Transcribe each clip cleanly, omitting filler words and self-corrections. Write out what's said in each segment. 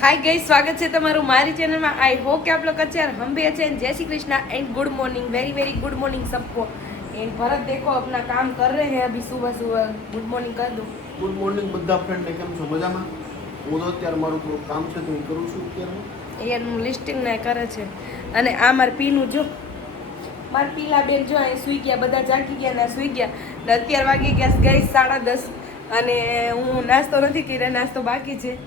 Hi guys, स्वागत है तुम्हारू हमारी चैनल में। आई होप कि आप लोग अच्छे और हम भी अच्छे हैं। जय Shri Krishna and good morning, very very good morning सबको। एंड भरत देखो अपना काम कर रहे हैं अभी सुबह सुबह। गुड मॉर्निंग कर दो। ગુડ મોર્નિંગ બધા ફ્રેન્ડને કેમ છો? મજામાં? હું તો અત્યારે મારું થોડું કામ છે તો હું કરું છું અત્યારે. એનું લિસ્ટિંગ ને કરે છે. અને આ માર પીનું જો, માર પીલા બેન જો અહીં સૂઈ ગયા, બધા જાગી ગયા ને સૂઈ ગયા. ને અત્યારે વાગી ગયા ગઈ 10:30 અને હું નાસ્તો નથી કર્યો, નાસ્તો બાકી છે.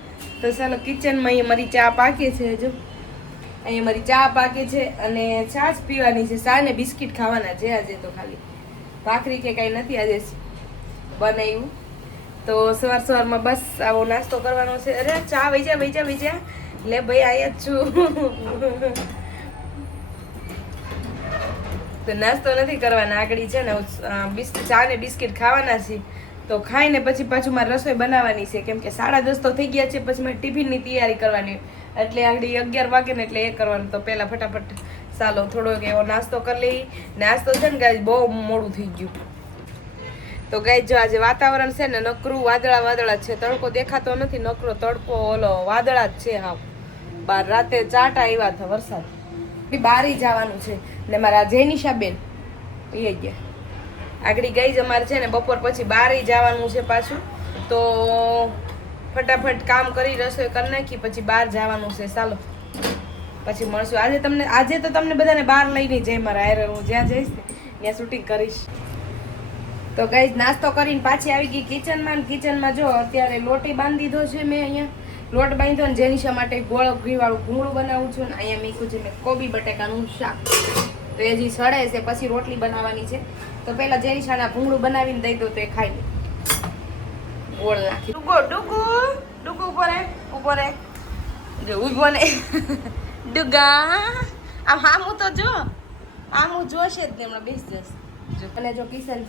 તો ચાલો કિચનમાં અહીંયા મારી ચા પાકે છે. જો અહીંયા મારી ચા પાકે છે અને છાશ પીવાની છે. ચા ને બિસ્કિટ ખાવાના છે આજે. તો ખાલી ભાખરી કે કાંઈ નથી આજે બનાવ્યું. તો સવારમાં બસ આવો નાસ્તો કરવાનો છે. અરે ચા વૈજા લે ભાઈ આયા જ છું. તો નાસ્તો નથી કરવાના, આગળ છે ને ચા ને બિસ્કિટ ખાવાના છે. તો ખાઈને પછી પાછું મારે રસોઈ બનાવવાની છે, કેમ કે 10:30 તો થઈ ગયા છે. પછી મારે ટિફિનની તૈયારી કરવાની, એટલે આગળ 11 વાગે ને એટલે એ કરવાનું. તો પહેલાં ફટાફટ ચાલો થોડોક એવો નાસ્તો કરી લઈ. નાસ્તો છે ને ગાઈસ બહુ મોડું થઈ ગયું. તો ગાઈસ જો આજે વાતાવરણ છે ને નકરું વાદળા છે. તડકો દેખાતો નથી, નકરો તડકો ઓલો વાદળા જ છે. હા, બાર રાતે ચાટા આવ્યા હતા વરસાદ. બારી જવાનું છે ને મારા જેનિશા બેન એ ગયા આગળ ગઈ જ. અમારે છે ને બપોર પછી બારે જવાનું છે પાછું. તો ફટાફટ કામ કરી રસોઈ કરી નાખી પછી બહાર જવાનું છે. ચાલો પછી મળશું. આજે તો તમને બધાને બહાર લઈને જઈ મારા આયર. હું જ્યાં જઈશ ને ત્યાં શૂટિંગ કરીશ. તો ગાઈઝ નાસ્તો કરીને પાછી આવી ગઈ કિચનમાં. કિચનમાં જો અત્યારે લોટી બાંધી દીધો છે મેં. અહીંયા લોટ બાંધ્યો ને જેનિશા માટે ગોળ ઘીવાળું ભૂંગળું બનાવું છું. ને અહીંયા મૂક્યું છે મેં કોબી બટેકાનું શાક. તો એ હજી સડે છે, પછી રોટલી બનાવવાની છે. તો પેલા જેનિશાના ભૂંગળું બનાવીને દઈ દો તો એ ખાઈ લે. ગોળ નાખી ડુગુ ઉભો રે જો ઉભો ને ડુગા આમ હામું તો જો, આમ જોશે જ ને હમણાં બેસી જશે. અને જો કિશન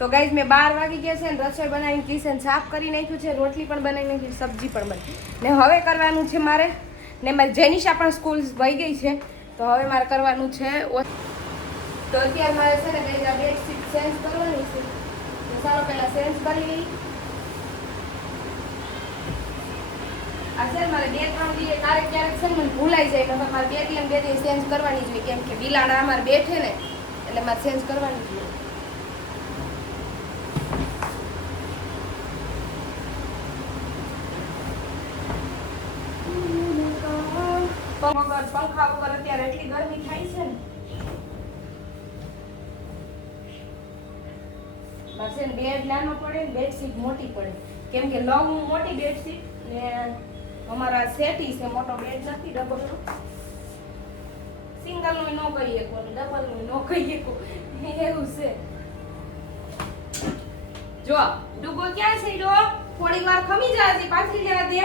તો ગાઈઝ મેં 12 વાગી ગયા છે ને રસોઈ બનાવીને કિશન સાફ કરી નાખ્યું છે. રોટલી પણ બનાવી નાખી, સબ્જી પણ બની. ને હવે કરવાનું છે મારે ને મારી જેનિશા પણ સ્કૂલ વહી ગઈ છે. તો હવે મારે કરવાનું છે. તો અત્યારે મારે છે ને ગાઈઝ બેડશીટ ચેન્જ કરવાની છે. તો સારો પહેલા ચેન્જ કરી લઈ. આ છે મારે 2-3 દિવસ ક્યારેક છે ને મને ભૂલાઈ જાય. તો મારે 2 દિવસ ચેન્જ કરવાની જોઈએ, કેમ કે બિલાડા અમારે બેઠે ને એટલે મારે ચેન્જ કરવાની જોઈએ. પંખા વગર અત્યારે એટલી ગરમી થાય છે ને. બસ બેડ નાનો પડે ને બેડશીટ મોટી પડે, કેમ કે લવ મોટી બેડશીટ ને અમારા સેટી છે, મોટો બેડ નથી. ડબલ સિંગલ નું ન કહીએ કો, ડબલ નું ન કહીએ કો, એવું છે. જો ડુગો ક્યાં છે? થોડીક વાર ખમી જાય છે, પાછી લેવા દે.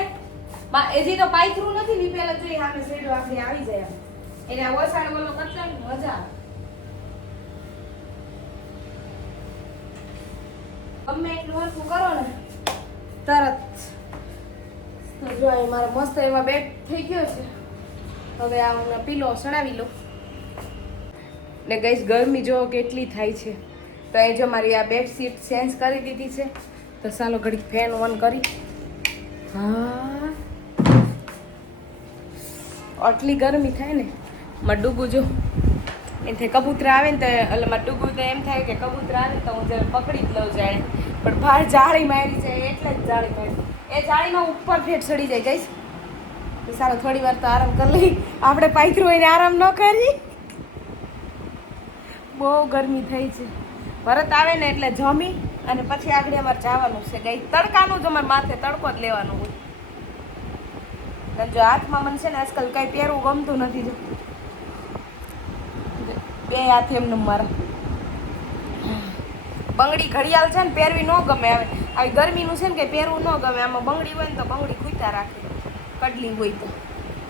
એજી તો પાયથરું નથી લીપેલા જોઈ સામે સેડો આખરી આવી જાય. એને ઓસાડ બોલો કરતા ને મજા આવે. ગમે એટલું હરખું કરો ને તરત. તો જો અહીં મારો મસ્ત એવા બેડ થઈ ગયો છે. હવે આ પીલો સડાવી લો. ને ગાઈસ ગરમી જો કેટલી થાય છે. તો એ જો મારી આ બેડશીટ ચેન્જ કરી દીધી છે. તો ચાલો ઘડીક ફેન ઓન કરી. હા, આટલી ગરમી થાય ને. મારું ડુગુ જો એથી કબૂતરા આવે ને તો એટલે મારું ડુગુ તો એમ થાય કે કબૂતરા આવે તો હું જરા પકડી જ લઉં જાણે. પણ બહાર જાળી મારી જાય એટલે જ જાળી મારી. એ જાળીમાં ઉપર ફેટ ચડી જાય ગઈશ. તો સારો થોડી વાર તો આરામ કરી લઈ. આપણે પાયથરું હોઈને આરામ ન કરી. બહુ ગરમી થઈ છે. ભરત આવે ને એટલે જમી અને પછી આગળ અમારે જવાનું છે. ગઈ તડકાનું જ અમારે માથે તડકો જ લેવાનું હોય. જો હાથમાં મને છે ને આજકાલ કઈ પહેરવું ગમતું નથી. જો 2 હાથ એમને મારા બંગડી ઘડિયાળ છે ને પહેરવી ન ગમે. આવી ગરમીનું છે ને કંઈ પહેરવું ન ગમે. આમાં બંગડી હોય ને તો બંગડી ખૂટા રાખે, કડલી હોય તો.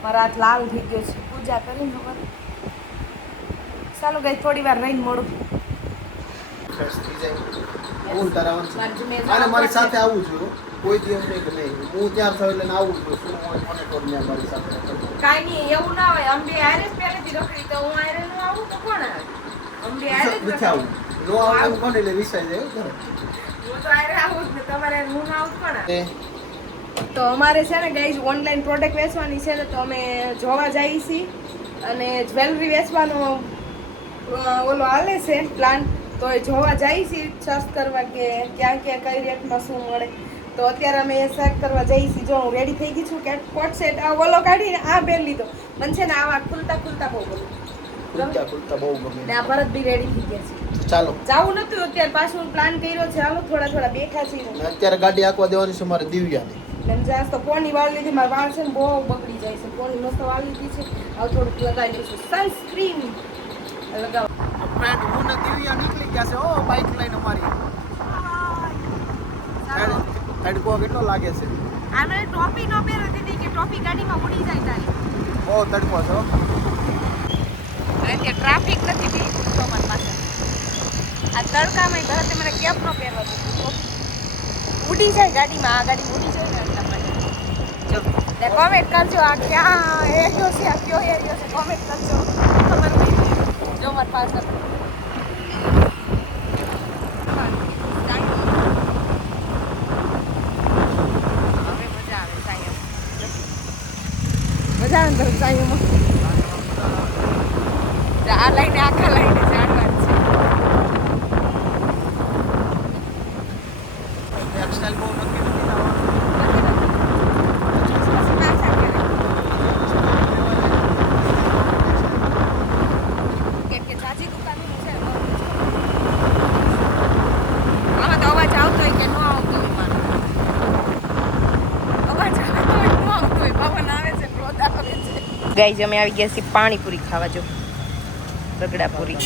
મારા હાથ લાલ થઈ ગયો છે. પૂજા કરીને ખબર. ચાલો ગઈ થોડી વાર રહીને મળું. મારી સાથે આવું છું કોઈ દિવસ નહીં કે નહીં. હું ત્યાં થયો એટલે આવું છું. શું મને કોણ મારી સાથે કાંઈ નહીં એવું ના હોય. અંબે આયરે પહેલેથી રખડી તો હું આયરે નું આવું તો કોણ આવે? અંબે આયરે જ આવું. નો આવું કોણ એટલે વિસાઈ જાય. હું તો આયરે આવું જ ને તમારે હું આવું કોણ આવે? તો અમારે છે ને ગાઈઝ ઓનલાઈન પ્રોડક્ટ વેચવાની છે ને, તો અમે જોવા જઈએ છીએ અને જ્વેલરી વેચવાનો ઓલો હાલે છે પ્લાન, તો એ જોવા જઈએ છીએ સર્ચ કરવા કે ક્યાં ક્યાં કઈ રેટમાં શું મળે. તો અત્યારે અમે સર્ચ કરવા જઈએ છીએ. જો હું રેડી થઈ ગઈ છું કે કોટ સેટ આ ઓલો કાઢીને આ પહેરી લીધો. મને છે ને આવા ખુલતા બહુ ગમે. ખુલતા બહુ ગમે. ને આ ભરત બી રેડી થઈ ગયા છે. ચાલો જાવું નતું અત્યારે પાછું પ્લાન કર્યો છે. હાલો થોડા બેઠા છીએ. અત્યારે ગાડી આંકવા દેવાની છે મારે દિવ્યાને. જાસ તો કોની વાળ લીધી, મારા વાળ છે ને બહુ બગડી જાય છે. કોની મસ્ત વાળ લીધી છે. હવે થોડુંક લગાવી લઈશું સનસ્ક્રીન લગાવ. ફ્રેન્ડ હું ને દિવ્યા નીકળી ગયા છે. ઓ બાઇક લઈને અમારી તડકો કેટલો લાગે છે. આને ટોપી નો પહેરો દીધી કે ટોપી ગાડીમાં ઉડી જાય તારી. બહુ તડકો છે. અત્યારે ટ્રાફિક નથી બિલકુલ તમારી પાસે. આ તડકામાં ઘરે મને કેપ નો પહેરવા દીધું. ઉડી જાય ગાડીમાં. આ ગાડી ઉડી જાય ને એટલા માટે. જો કોમેન્ટ કરજો આ ક્યાં એરિયો છે, આ કયો એરિયો છે, કોમેન્ટ કરજો. ખબર નહીં. જો મારી પાસે હવે મજા આવે સાયમ. મજા આવે ને સાયમમાં. આ લઈને આખા લઈને જાણવાનું છે. હેરસ્ટાઈલ બહુ નક્કી નથી કેમ કે ચાચી દુકાનનું છે. આમાં તો અવાજ આવતો હોય કે ન આવતો હોય. મારો અવાજ આવતો હોય ન આવતો હોય. પવન આવે છે, ક્રોધ આવે છે. ગાઈઝ અમે આવી ગયા છીએ પાણીપુરી ખાવા. જો રગડાપુરી.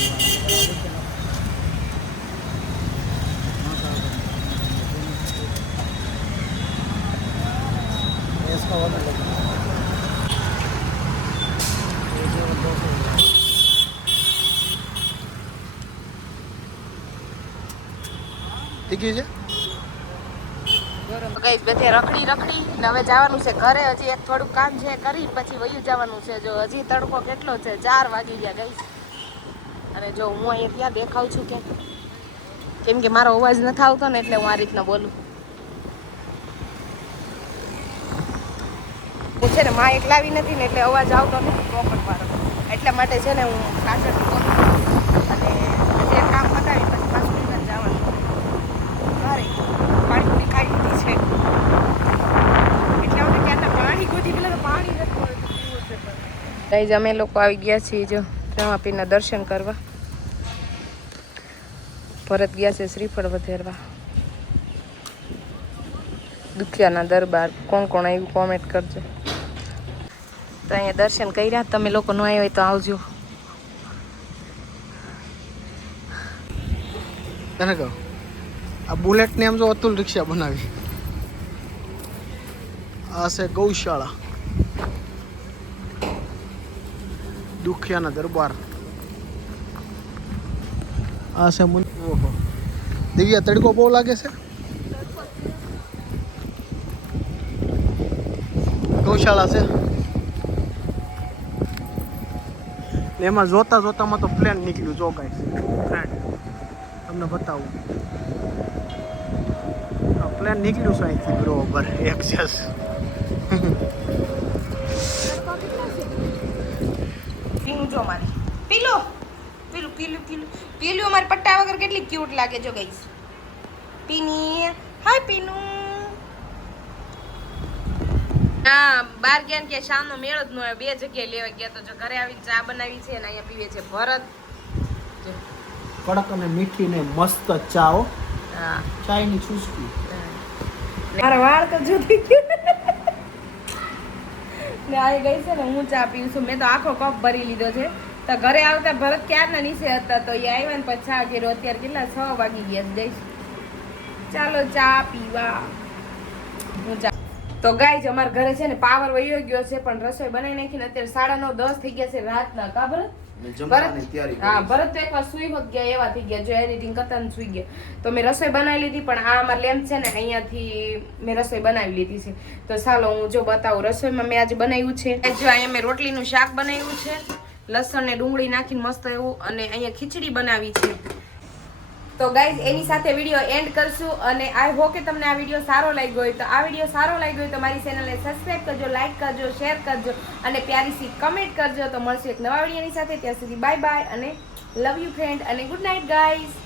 ઠીક છે. ગાઈસ બધે રખડી ને હવે જવાનું છે ઘરે. હજી એક થોડું કામ છે કરી પછી વયું જવાનું છે. જો હજી તડકો કેટલો છે, 4 વાગી ગયા ગાઈસ. અને જો હું અહીંયા ક્યાં દેખાઉં છું કેમ કે મારો અવાજ નથી આવતો ને એટલે હું આ રીતના બોલું. હું છે ને માઇક લાવી નથી ને એટલે અવાજ આવતો નથી પ્રોપર વાળો. એટલા માટે છે ને હું પાછળથી બોલું. અને હજી એક કામ પતાવી પછી પાછું દુકાન જવાનું. મારે પાણીપુરી ખાઈ લીધી છે એટલે અમે ક્યાં પાણી ગોતી પેલા તો પાણી નથી મળતું. ગાઈઝ અમે લોકો આવી ગયા છીએ જો રમાપીરના દર્શન કરવા. ભરત ગયા છે શ્રીફળ વધેરવા. દુખિયાના દરબાર. કોણ આવ્યું કોમેન્ટ કરજો. તો અહીંયા દર્શન કર્યા. તમે લોકો ન આવ્યા હોય તો આવજો. તને કહો આ બુલેટ ને એમ જો અતુલ રિક્ષા બનાવી. આ છે ગૌશાળા. દુખિયાના દરબાર. આ છે ઓહો દિવ્યા તડકો બહુ લાગે છે. ગૌશાળા છે ને એમાં જોતામાં તો પ્લેન નીકળ્યું. જો ગાઈસ ફ્રેન્ડ તમને બતાવું. આ પ્લેન નીકળ્યું છે અહીંથી બરોબર એક્સેસ. પીલું જો મારી પીલું અમારી પટ્ટા વગર કેટલી ક્યુટ લાગે. જો ગઈશ પીની. હાય પીનું. હા બાર ગયા કે શામનો મેળ જ ન આવે. 2 જગ્યાએ લેવા ગયા તો જો ઘરે આવીને ચા બનાવી છે અને અહીંયા પીવે છે ભરત. કડક અને મીઠી ને મસ્ત ચા. હો હા ચાયની ચુસ્કી. મારા વાળ તો જુદી ને આ ગઈ છે ને હું ચા પીવું છું. મેં તો આખો કપ ભરી લીધો છે. તો ઘરે આવતા ભરત ક્યારના નીચે હતા તો એ આવ્યા ને પછી ચા કર્યો. અત્યારે કેટલા 6 વાગી ગયા જઈશ. ચાલો ચા પીવા. હું ચા તો ગાઈઝ અમારા ઘરે છે ને પાવર વયો ગયો છે પણ રસોઈ બનાવી નાખીને અત્યારે 9:30 10 થઈ ગયા છે રાતના. કા ભરત? હા ભરત તો એકવાર સુઈ હોત ગયા એવા થઈ ગયા. જો એડિટિંગ કરતા ને સુઈ ગયા. તો મેં રસોઈ બનાવી લીધી પણ આ અમાર લેમ્પ છે ને અહીંયાથી મેં રસોઈ બનાવી લીધી છે. તો ચાલો હું જો બતાવું રસોઈમાં મેં આજે બનાવ્યું છે. જો અહીંયા મેં રોટલીનું શાક બનાવ્યું છે લસણ ને ડુંગળી નાખીને મસ્ત એવું. અને અહીંયા ખીચડી બનાવી છે. તો ગાઈઝ એની સાથે વિડીયો એન્ડ કરશું અને આઈ હોપ કે તમને આ વિડીયો સારો લાગ્યો હોય તો આ વિડીયો સારો લાગ્યો હોય તો મારી ચેનલને સબસ્ક્રાઇબ કરજો, લાઈક કરજો, શેર કરજો અને પ્યારી સી કમેન્ટ કરજો. તો મળશું એક નવા વિડીયોની સાથે. ત્યાં સુધી બાય બાય અને લવ યુ ફ્રેન્ડ અને ગુડ નાઇટ ગાઈઝ.